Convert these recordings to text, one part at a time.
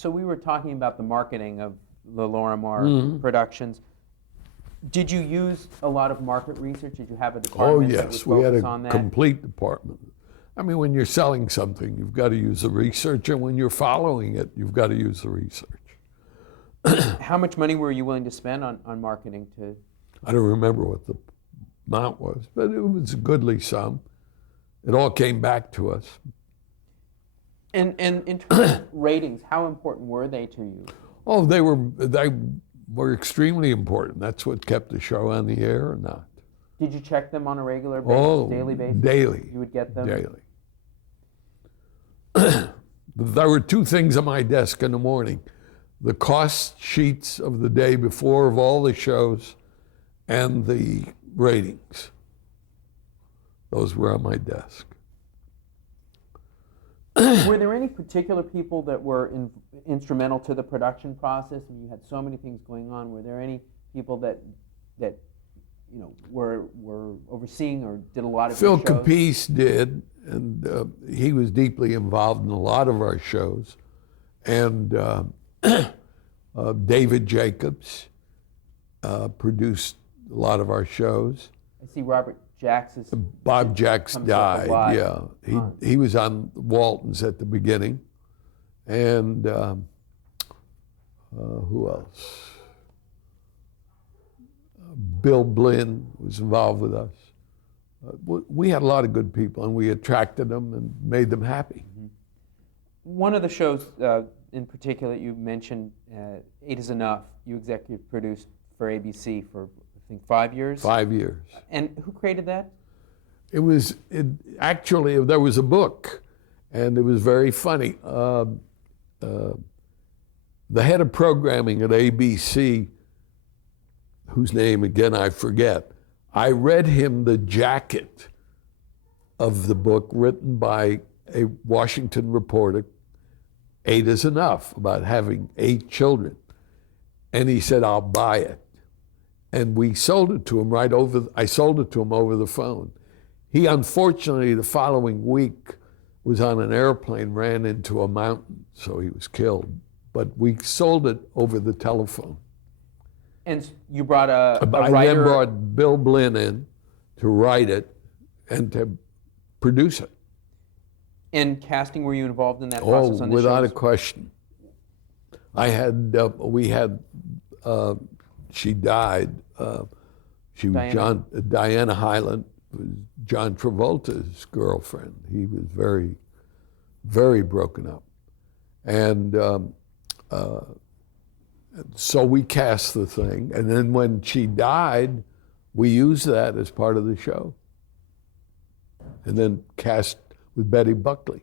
So we were talking about the marketing of the Lorimar productions. Did you use a lot of market research? Did you have a Oh department that would yes, we had focus a on that? complete department. I mean, when you're selling something, you've got to use the research, and when you're following it, you've got to use the research. How much money were you willing to spend on marketing to? I don't remember what the amount was, but it was a goodly sum. It all came back to us. And in terms of ratings, how important were they to you? Oh, they were extremely important. That's what kept the show on the air or not. Did you check them on a regular basis, daily basis? Daily. You would get them? Daily. There were two things on my desk in the morning: the cost sheets of the day before of all the shows and the ratings. Those were on my desk. Were there any particular people that were instrumental to the production process? I mean, you had so many things going on. Were there any people that were overseeing or did a lot of Phil your shows? Capice did, and he was deeply involved in a lot of our shows. And David Jacobs produced a lot of our shows. I see Robert Jacks is. Bob Jacks comes up a died. lot. Yeah, he was on Waltons at the beginning, and who else? Bill Blinn was involved with us. We had a lot of good people, and we attracted them and made them happy. One of the shows in particular that you mentioned, 8 is Enough, you executive produced for ABC for, I think, 5 years? 5 years. And who created that? Actually, there was a book, and it was very funny. The head of programming at ABC, whose name again I forget, I read him the jacket of the book written by a Washington reporter, 8 is Enough, about having 8 children. And he said, I'll buy it. And we sold it to him I sold it to him over the phone. He, unfortunately, the following week was on an airplane, ran into a mountain, so he was killed. But we sold it over the telephone. And you brought a I writer. then brought Bill Blinn in to write it and to produce it. And casting, were you involved in that process on the without shows? a question. She died. She was Diana Hyland was John Travolta's girlfriend. He was very, very broken up. And so we cast the thing. And then when she died, we used that as part of the show. And then cast with Betty Buckley.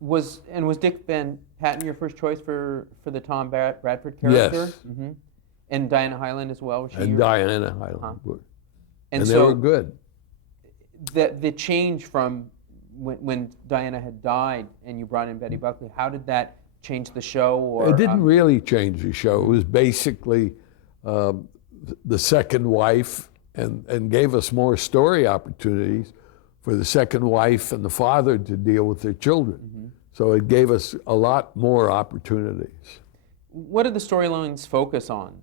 Was Dick Van Patten your first choice for the Tom Bradford character? Yes. Mm-hmm. And Diana Hyland as well? Was she And Diana Hyland. Huh. And they so were good. the change from when Diana had died and you brought in Betty Buckley, how did that change the show? Or It didn't really change the show. It was basically the second wife and gave us more story opportunities for the second wife and the father to deal with their children. Mm-hmm. So it gave us a lot more opportunities. What did the storylines focus on?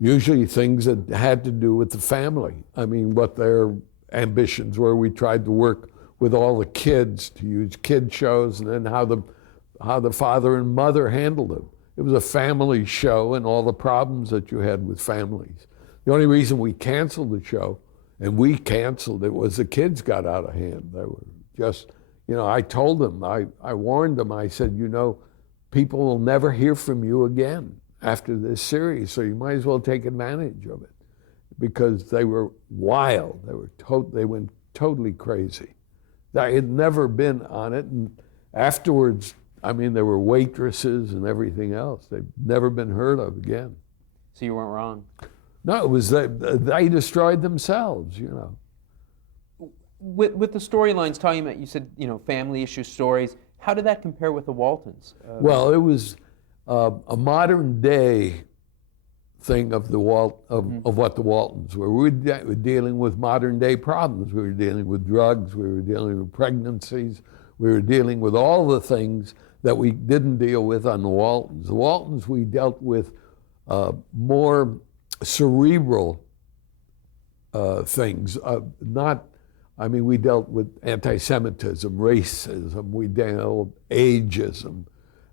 Usually things that had to do with the family. I mean, what their ambitions were. We tried to work with all the kids to use kid shows, and then how the father and mother handled them. It was a family show and all the problems that you had with families. The only reason we canceled the show, and we canceled it, was the kids got out of hand. They were just, I told them, I warned them, I said, people will never hear from you again after this series, so you might as well take advantage of it. Because they were wild. They went totally crazy. I had never been on it, and afterwards, there were waitresses and everything else. They've never been heard of again. So you weren't wrong. No, it was they destroyed themselves, With the storylines talking about, you said, family issue stories. How did that compare with the Waltons? Well, it was a modern day thing of what the Waltons were. We were dealing with modern day problems. We were dealing with drugs. We were dealing with pregnancies. We were dealing with all the things that we didn't deal with on the Waltons. The Waltons, we dealt with more cerebral things, we dealt with anti-Semitism, racism, we dealt with ageism,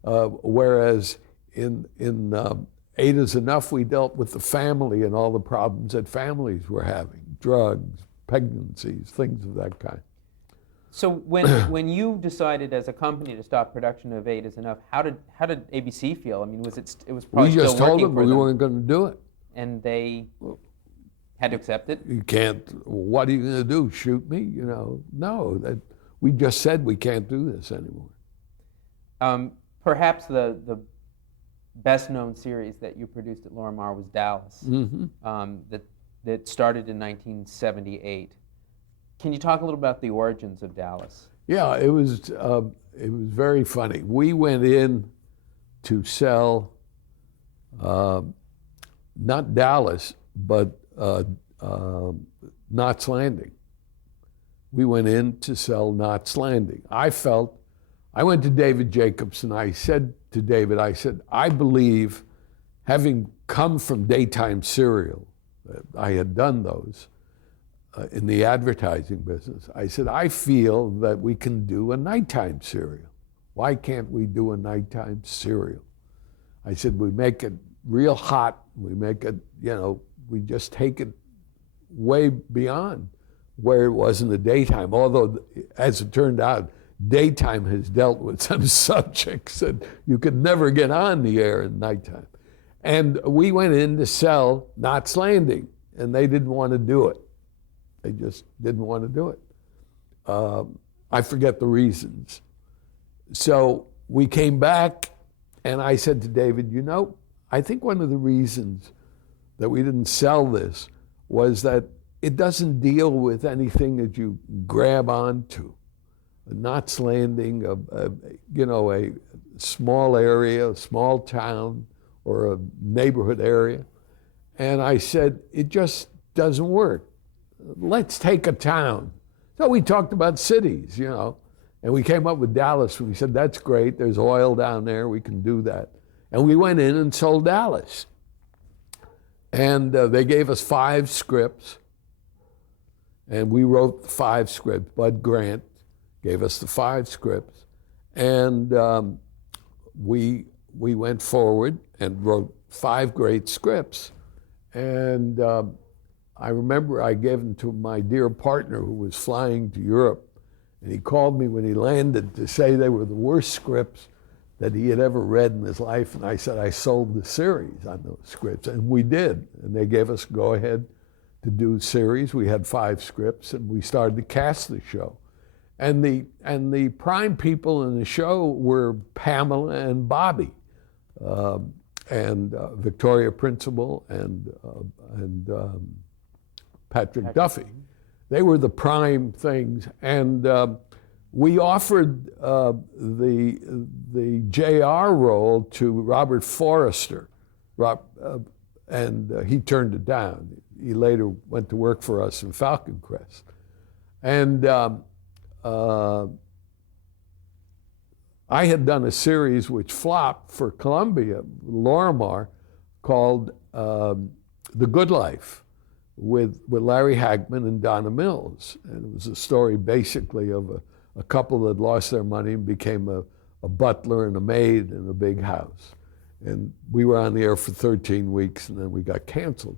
whereas in Eight is Enough, we dealt with the family and all the problems that families were having, drugs, pregnancies, things of that kind. So when you decided as a company to stop production of Eight is Enough, how did ABC feel? I mean, was it was probably We just still told working them for we them, weren't going to do it. and they had to accept it? You can't, what are you going to do, shoot me? No, we just said we can't do this anymore. Perhaps the best-known series that you produced at Lorimar was Dallas, that started in 1978. Can you talk a little about the origins of Dallas? Yeah, it was very funny. We went in to sell not Dallas, but Knots Landing. We went in to sell Knots Landing. I went to David Jacobson. I said to David, I believe, having come from daytime serial, I had done those in the advertising business. I said, I feel that we can do a nighttime serial. Why can't we do a nighttime serial? I said, we make it real hot. We make it, we just take it way beyond where it was in the daytime. Although, as it turned out, daytime has dealt with some subjects that you could never get on the air in nighttime. And we went in to sell Knots Landing, and they didn't want to do it. They just didn't want to do it. I forget the reasons. So we came back, and I said to David, I think one of the reasons that we didn't sell this was that it doesn't deal with anything that you grab onto. Knots Landing, a small area, a small town, or a neighborhood area. And I said, it just doesn't work. Let's take a town. So we talked about cities, and we came up with Dallas. We said, that's great. There's oil down there. We can do that. And we went in and sold Dallas. And they gave us 5 scripts. And we wrote the 5 scripts. Bud Grant gave us the 5 scripts. And we went forward and wrote 5 great scripts. And I remember I gave them to my dear partner who was flying to Europe. And he called me when he landed to say they were the worst scripts that he had ever read in his life. And I said, I sold the series on those scripts. And we did. And they gave us go ahead to do series. We had 5 scripts, and we started to cast the show. And the prime people in the show were Pamela and Bobby, and Victoria Principal and Patrick Duffy. They were the prime things. And we offered the JR role to Robert Forrester, and he turned it down. He later went to work for us in Falcon Crest. And I had done a series which flopped for Columbia, Lorimar, called The Good Life, with Larry Hagman and Donna Mills. And it was a story basically of a couple that lost their money and became a butler and a maid in a big house. And we were on the air for 13 weeks, and then we got canceled.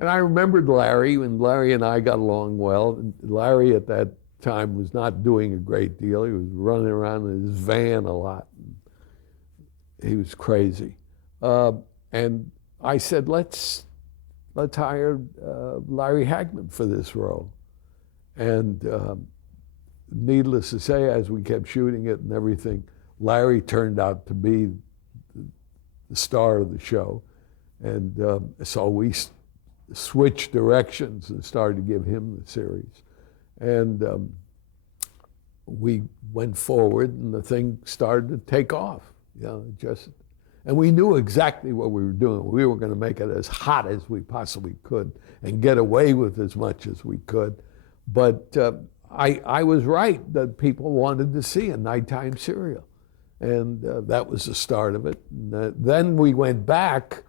And I remembered Larry, and Larry and I got along well. And Larry at that time was not doing a great deal. He was running around in his van a lot. He was crazy. And I said, let's hire Larry Hagman for this role. And needless to say, as we kept shooting it and everything, Larry turned out to be the star of the show. And so we switched directions and started to give him the series. And we went forward, and the thing started to take off. And we knew exactly what we were doing. We were going to make it as hot as we possibly could and get away with as much as we could. But I was right that people wanted to see a nighttime serial. And that was the start of it. And, then we went back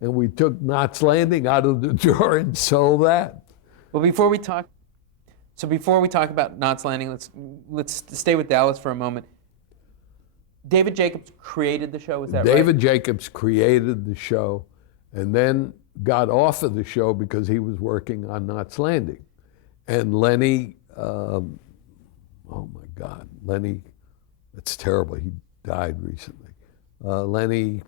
and we took Knots Landing out of the drawer and sold that. Well, before we talk about Knots Landing, let's stay with Dallas for a moment. David Jacobs created the show, is that right? David Jacobs created the show and then got off of the show because he was working on Knots Landing. And Lenny, oh my God, Lenny, it's terrible. He died recently. Lenny,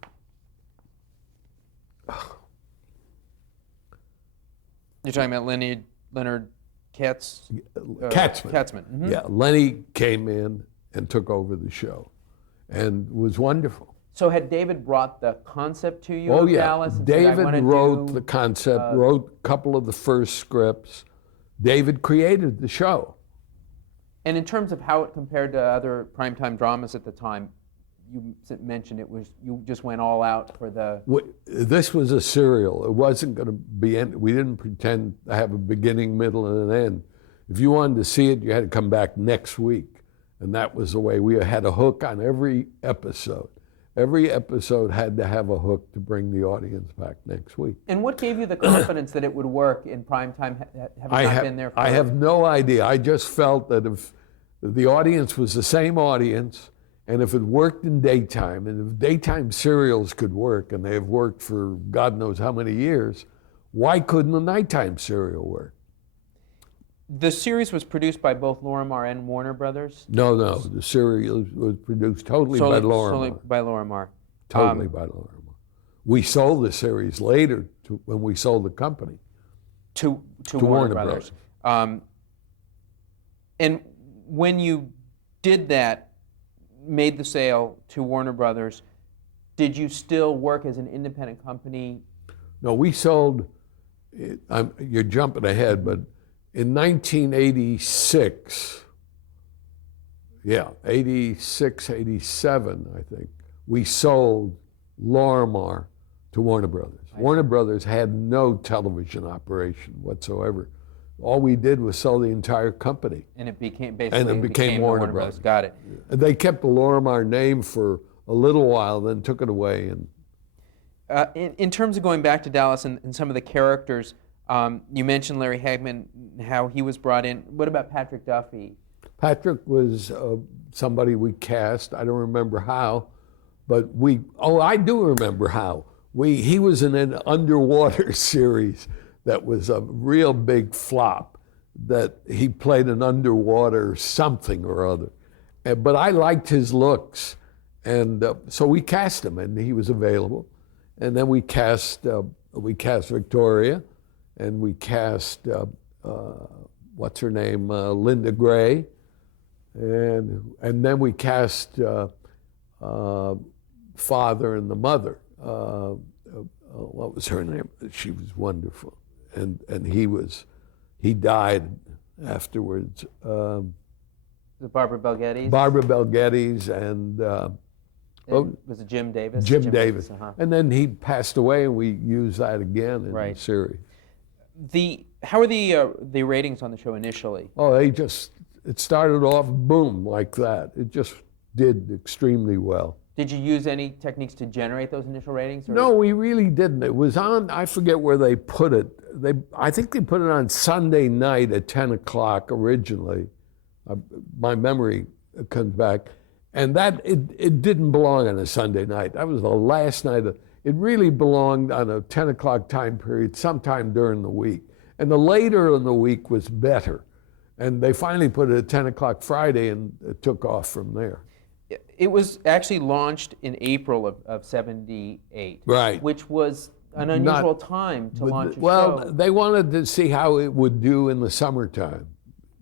You're talking about Leonard Katzman. Katzman. Mhm. Yeah, Lenny came in and took over the show and was wonderful. So had David brought the concept to you Oh of yeah, Dallas? And said, "I David wanna wrote do," the concept, wrote a couple of the first scripts. David created the show. And in terms of how it compared to other primetime dramas at the time, you mentioned you just went all out for the. This was a serial. It wasn't going to be. We didn't pretend to have a beginning, middle, and an end. If you wanted to see it, you had to come back next week, and that was the way. We had a hook on every episode. Every episode had to have a hook to bring the audience back next week. And what gave you the confidence that it would work in primetime, having not been there for? I have no idea. I just felt that if the audience was the same audience, and if it worked in daytime, and if daytime serials could work, and they have worked for God knows how many years, why couldn't a nighttime serial work? The series was produced by both Lorimar and Warner Brothers? No, the serial was produced totally by Lorimar. Solely by Lorimar. Totally by Lorimar. We sold the series later when we sold the company. To Warner Brothers. And when you did that, made the sale to Warner Brothers, did you still work as an independent company? No, we sold, you're jumping ahead, but in 1986, 86, 87, I think, we sold Lorimar to Warner Brothers. Warner Brothers had no television operation whatsoever. All we did was sell the entire company. And it became basically became Warner Brothers. Got it. They kept the Lorimar name for a little while, then took it away. And in terms of going back to Dallas and some of the characters, you mentioned Larry Hagman, how he was brought in. What about Patrick Duffy? Patrick was somebody we cast. I don't remember how, but I do remember how. He was in an underwater series that was a real big flop, that he played an underwater something or other. But I liked his looks, and so we cast him, and he was available. And then we cast Victoria, and we cast, what's her name, Linda Gray, and then we cast father and the mother. What was her name? She was wonderful, and he died afterwards. Barbara Bel Geddes? Barbara Bel Geddes and was it Jim Davis? Jim Davis. And then he passed away, and we used that again in the series. How were the ratings on the show initially? Oh, it started off boom like that. It just did extremely well. Did you use any techniques to generate those initial ratings? Or? No, we really didn't. It was on, I forget where they put it. I think they put it on Sunday night at 10 o'clock originally. My memory comes back. And that, it didn't belong on a Sunday night. That was the last night. It really belonged on a 10 o'clock time period sometime during the week. And the later in the week was better. And they finally put it at 10 o'clock Friday, and it took off from there. It was actually launched in April of 78. Right. Which was an unusual time to launch a show. Well, they wanted to see how it would do in the summertime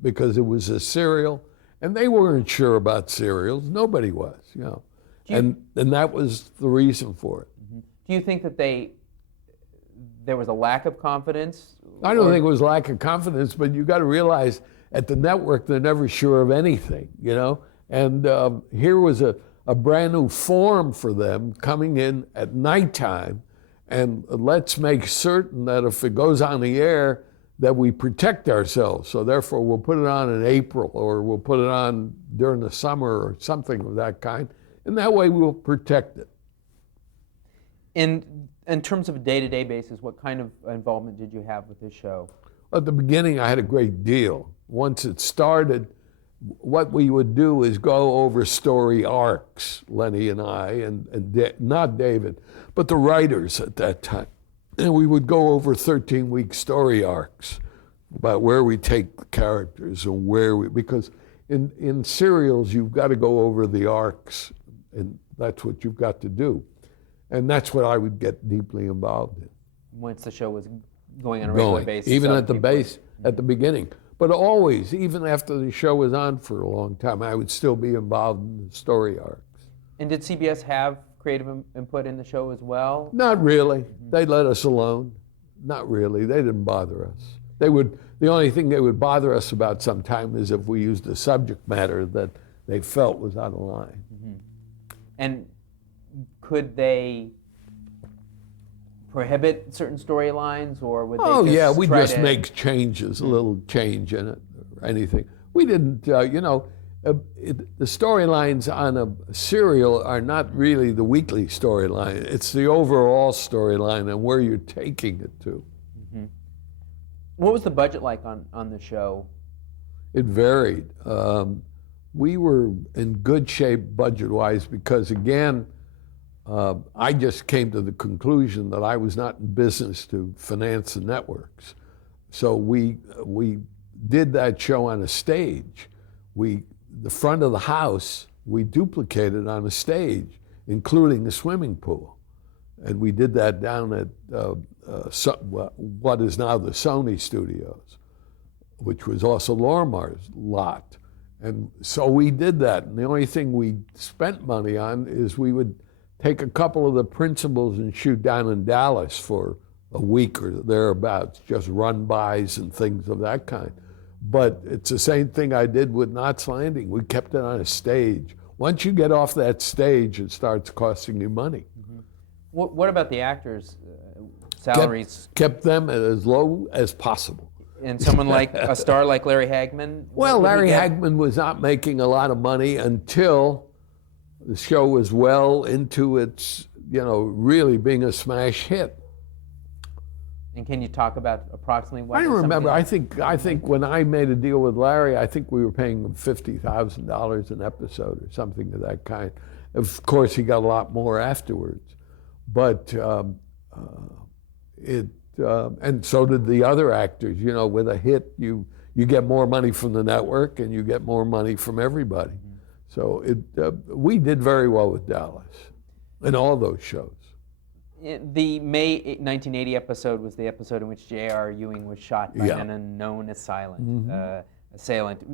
because it was a serial, and they weren't sure about serials. Nobody was, you know. And that was the reason for it. Mm-hmm. Do you think that there was a lack of confidence? I don't think it was lack of confidence, but you got to realize at the network they're never sure of anything, you know. And here was a brand new form for them coming in at nighttime, and let's make certain that if it goes on the air, that we protect ourselves. So therefore, we'll put it on in April, or we'll put it on during the summer, or something of that kind. And that way, we'll protect it. In terms of a day-to-day basis, what kind of involvement did you have with this show? At the beginning, I had a great deal. Once it started, what we would do is go over story arcs, Lenny and I, and not David, but the writers at that time. And we would go over 13-week story arcs about where we take the characters and because in serials, you've got to go over the arcs, and that's what you've got to do. And that's what I would get deeply involved in. Once the show was going on a regular basis? Even at the base, at the beginning. But always, even after the show was on for a long time, I would still be involved in the story arcs. And did CBS have creative input in the show as well? Not really. They let us alone. Not really. They didn't bother us. The only thing they would bother us about sometime is if we used a subject matter that they felt was out of line. And could they prohibit certain storylines, or would they we'd just make changes, a little change in it or anything. We didn't, the storylines on a serial are not really the weekly storyline. It's the overall storyline and where you're taking it to. What was the budget like on the show? It varied. We were in good shape budget-wise because, again, I just came to the conclusion that I was not in business to finance the networks. So we did that show on a stage. The front of the house, we duplicated on a stage, including a swimming pool. And we did that down at what is now the Sony Studios, which was also Lorimer's lot. And so we did that. And the only thing we spent money on is we would take a couple of the principals and shoot down in Dallas for a week or thereabouts, just run-bys and things of that kind. But it's the same thing I did with Knots Landing. We kept it on a stage. Once you get off that stage, it starts costing you money. What about the actors' salaries? Kept them as low as possible. And someone like a star like Larry Hagman? Well, Larry Hagman was not making a lot of money until the show was well into its, really being a smash hit. And can you talk about approximately what? I don't remember. I think when I made a deal with Larry, I think we were paying him $50,000 an episode or something of that kind. Of course, he got a lot more afterwards, but and so did the other actors. With a hit, you get more money from the network and you get more money from everybody. So we did very well with Dallas in all those shows. The May 1980 episode was the episode in which J.R. Ewing was shot by an unknown assailant.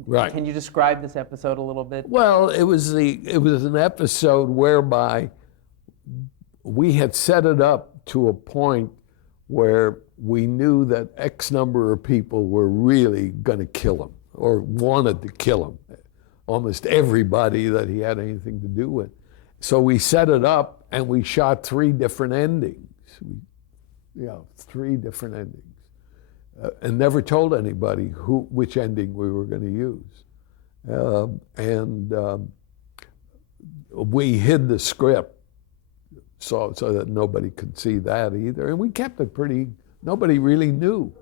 Right. Can you describe this episode a little bit? Well, it was an episode whereby we had set it up to a point where we knew that X number of people were really going to kill him or wanted to kill him. Almost everybody that he had anything to do with. So we set it up and we shot 3 different endings. 3 different endings. And never told anybody which ending we were going to use. We hid the script so that nobody could see that either. And we kept it nobody really knew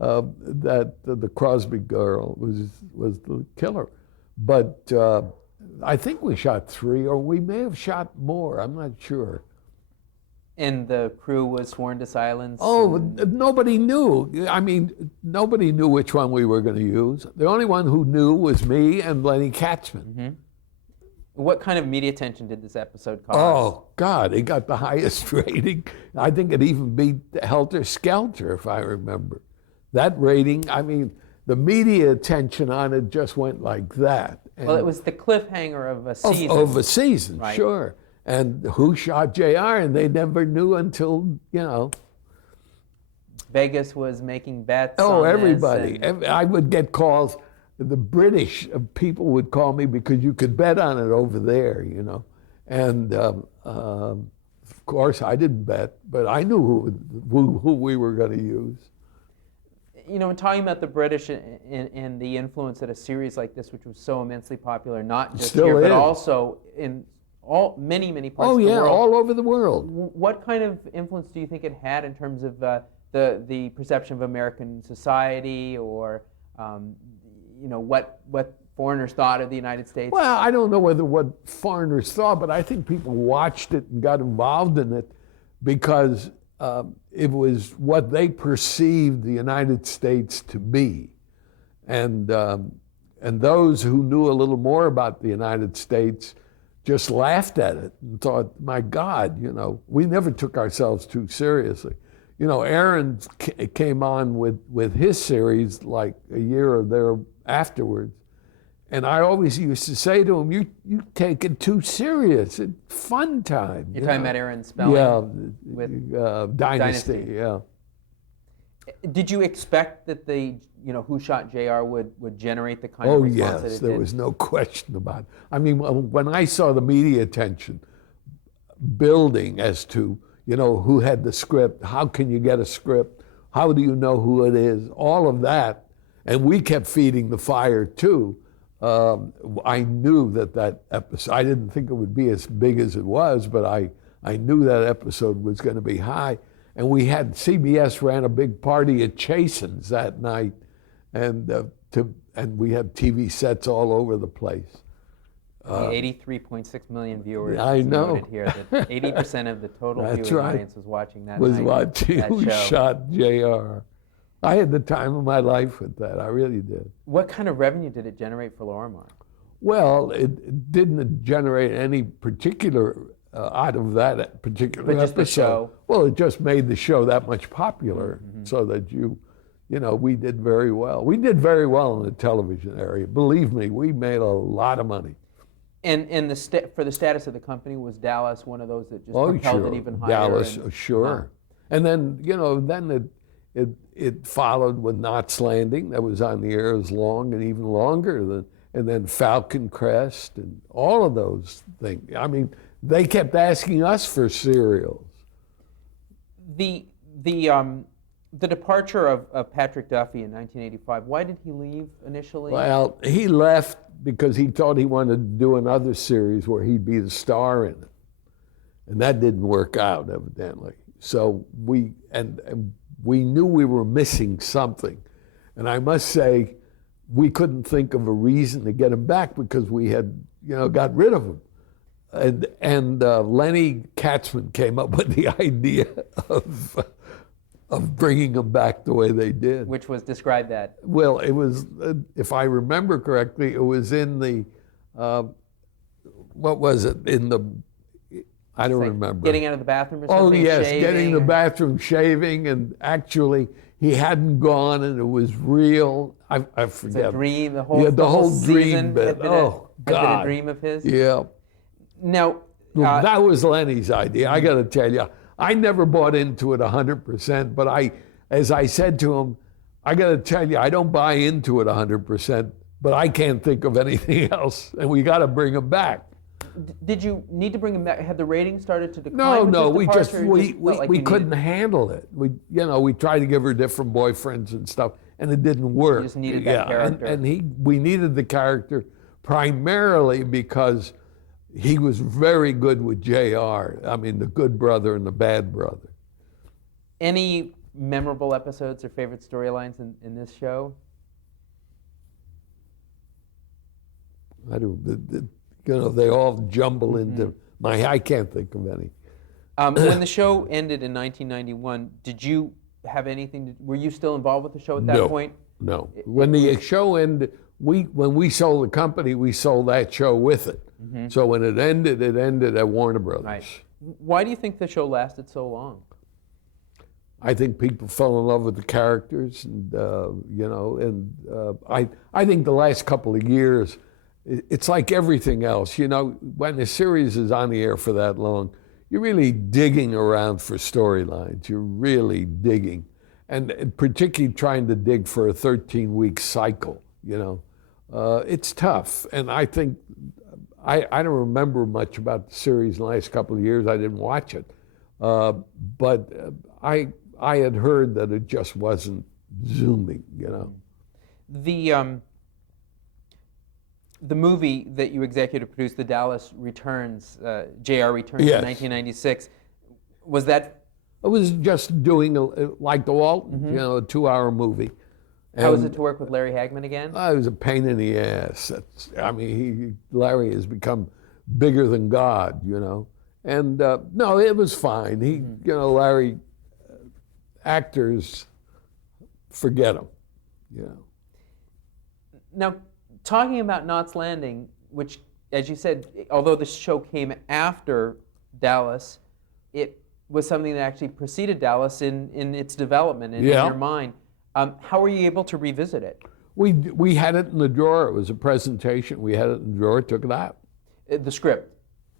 that the Crosby girl was the killer. But I think we shot 3, or we may have shot more. I'm not sure. And the crew was sworn to silence? Oh, nobody knew. I mean, nobody knew which one we were going to use. The only one who knew was me and Lenny Katzman. What kind of media attention did this episode cause? Oh, God, it got the highest rating. I think it even beat Helter Skelter, if I remember. That rating, I mean, the media attention on it just went like that. And well, it was the cliffhanger of a season. Of a season, right. Sure. And who shot JR? And they never knew until, Vegas was making bets. Oh, on everybody. I would get calls. The British people would call me because you could bet on it over there, And of course, I didn't bet, but I knew who we were going to use. You know, in talking about the British and the influence that a series like this, which was so immensely popular, not just Still here, but is. also in many parts Oh of the yeah, world. all over the world. What kind of influence do you think it had in terms of the perception of American society, or you know, what foreigners thought of the United States? Well, I don't know what foreigners thought, but I think people watched it and got involved in it because it was what they perceived the United States to be. And those who knew a little more about the United States just laughed at it and thought, my God, you know, we never took ourselves too seriously. You know, Aaron came on with his series like a year or there afterwards. And I always used to say to him, you take it too serious. It's fun time. You're talking about Aaron Spelling? Yeah, with Dynasty, yeah. Did you expect that you know, Who Shot JR would generate the kind of response that Yes, it there did? was no question about it. I mean, when I saw the media attention building as to, you know, who had the script, how can you get a script, how do you know who it is, all of that, and we kept feeding the fire too. I knew that episode, I didn't think it would be as big as it was, but I knew that episode was going to be high. And we had, CBS ran a big party at Chasen's that night, and we had TV sets all over the place. The 83.6 million viewers. I it's know. noted here that 80% of the total That's viewing right. audience was watching that Was night, watching that Who show. Shot JR. I had the time of my life with that. I really did. What kind of revenue did it generate for Lorimar? Well, it didn't generate any particular out of that particular But just the episode. show. Well, it just made the show that much popular, so that you know, we did very well. We did very well in the television area. Believe me, we made a lot of money. And for the status of the company, was Dallas one of those that just Oh, propelled sure. it even higher? Dallas, and- sure. And then, you know, then it followed with Knots Landing, that was on the air as long and even longer, and then Falcon Crest and all of those things. I mean, they kept asking us for serials. The departure of Patrick Duffy in 1985, why did he leave initially? Well, he left because he thought he wanted to do another series where he'd be the star in it. And that didn't work out, evidently. So we knew we were missing something. And I must say, we couldn't think of a reason to get him back because we had, you know, got rid of him. And Lenny Katzman came up with the idea of bringing him back the way they did. Which was described that. Well, it was, if I remember correctly, it was in the, what was it, in the, I don't Like remember. Getting out of the bathroom or Oh, something? yes, shaving, getting the or- bathroom, shaving, and actually he hadn't gone and it was real. I forget. The dream, the whole, Yeah, the whole dream season bit. had been Oh, had been God. a dream of his. Yeah. Now, Well, that was Lenny's idea. I got to tell you, I never bought into it 100%, but as I said to him, I got to tell you, I don't buy into it 100%, but I can't think of anything else, and we got to bring him back. did you need to bring him back? Had the ratings started to decline? No, with we his just departure, or you felt like we you couldn't needed- handle it. We tried to give her different boyfriends and stuff, and it didn't work. just needed that character. And we needed the character primarily because he was very good with JR. I mean, the good brother and the bad brother. Any memorable episodes or favorite storylines in this show? I don't, you know, they all jumble into I can't think of any. When the show ended in 1991, did you have anything? Were you still involved with the show at that No. point? No. When the show ended, when we sold the company, we sold that show with it. So when it ended at Warner Brothers. Right. Why do you think the show lasted so long? I think people fell in love with the characters, and you know, and I think the last couple of years, it's like everything else. You know, when a series is on the air for that long, you're really digging around for storylines. You're really digging, and particularly trying to dig for a 13-week cycle. You know, it's tough, and I think I don't remember much about the series in the last couple of years. I didn't watch it, but I had heard that it just wasn't zooming, you know. The movie that you executive produced, The Dallas Returns, JR Returns Yes. in 1996, was that, I was just doing, like the Walton, you know, a 2-hour movie. how was And it to work with Larry Hagman again? it was a pain in the ass. I mean, Larry has become bigger than God, you know. And no, it was fine. You know, Larry, actors, forget them, you know. Now, talking about Knots Landing, which, as you said, although the show came after Dallas, it was something that actually preceded Dallas in its development and in Yeah. your mind. How were you able to revisit it? We had it in the drawer. It was a presentation. We had it in the drawer, took it out. The script.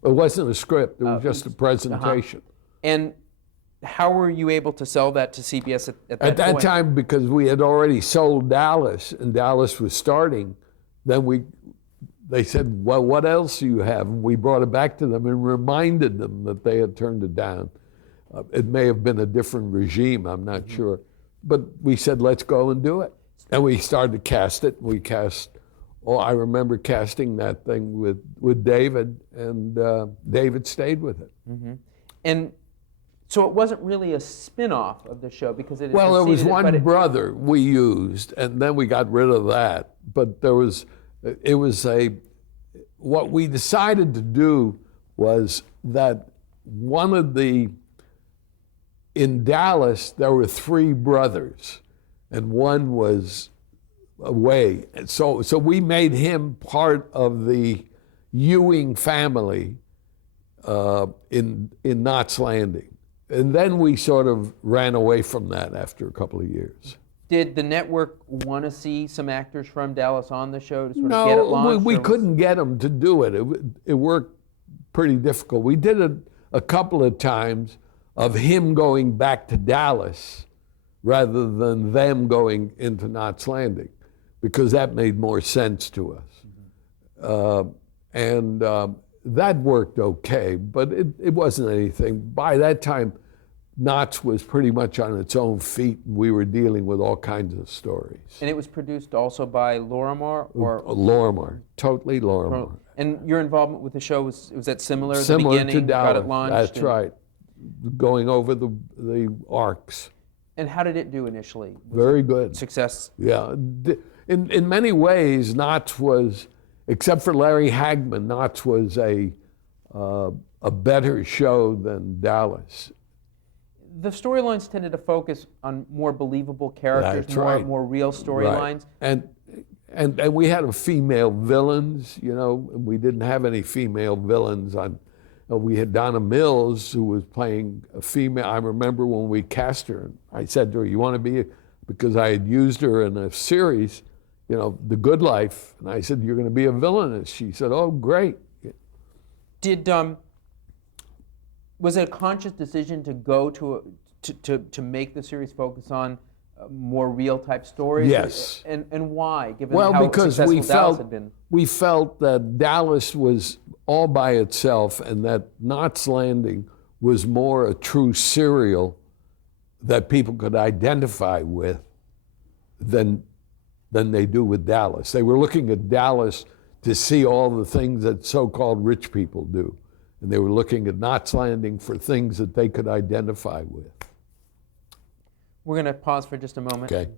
It wasn't a script. It was just a presentation. And how were you able to sell that to CBS at that At that point? time, because we had already sold Dallas, and Dallas was starting, then they said, well, what else do you have? And we brought it back to them and reminded them that they had turned it down. It may have been a different regime, I'm not sure. But we said, let's go and do it. And we started to cast it. We cast, I remember casting that thing with David, and David stayed with it. And so it wasn't really a spin-off of the show because it had Well, there was preceded it, but one it- brother we used, and then we got rid of that. But what we decided to do was that in Dallas, there were 3 brothers, and one was away. And so we made him part of the Ewing family in Knots Landing. And then we sort of ran away from that after a couple of years. Did the network want to see some actors from Dallas on the show to sort of get it No, launched? we or was- couldn't get them to do it. It worked pretty difficult. We did it a couple of times of him going back to Dallas rather than them going into Knots Landing, because that made more sense to us. That worked okay, but it wasn't anything. By that time, Knots was pretty much on its own feet, and we were dealing with all kinds of stories. And it was produced also by Lorimar, or Lorimar, totally Lorimar. and your involvement with the show was that similar at the Similar beginning? to Got Dallas, it launched. that's right. Going over the arcs. And how did it do initially? Was Very it good. success. Yeah. In many ways, Knots was, except for Larry Hagman, Knots was a better show than Dallas. The storylines tended to focus on more believable characters, That's more, right. more real storylines. Right. And we had female villains, you know, and we didn't have any female villains on. We had Donna Mills, who was playing a female. I remember when we cast her, I said to her, you want to be, because I had used her in a series, you know, The Good Life, and I said, you're going to be a villainess. She said, oh, great. Did was it a conscious decision to go to make the series focus on more real type stories? Yes. And why? Given Well, how because successful Dallas had been. we felt that Dallas was all by itself, and that Knots Landing was more a true serial that people could identify with than they do with Dallas. They were looking at Dallas to see all the things that so-called rich people do, and they were looking at Knots Landing for things that they could identify with. We're going to pause for just a moment. Okay.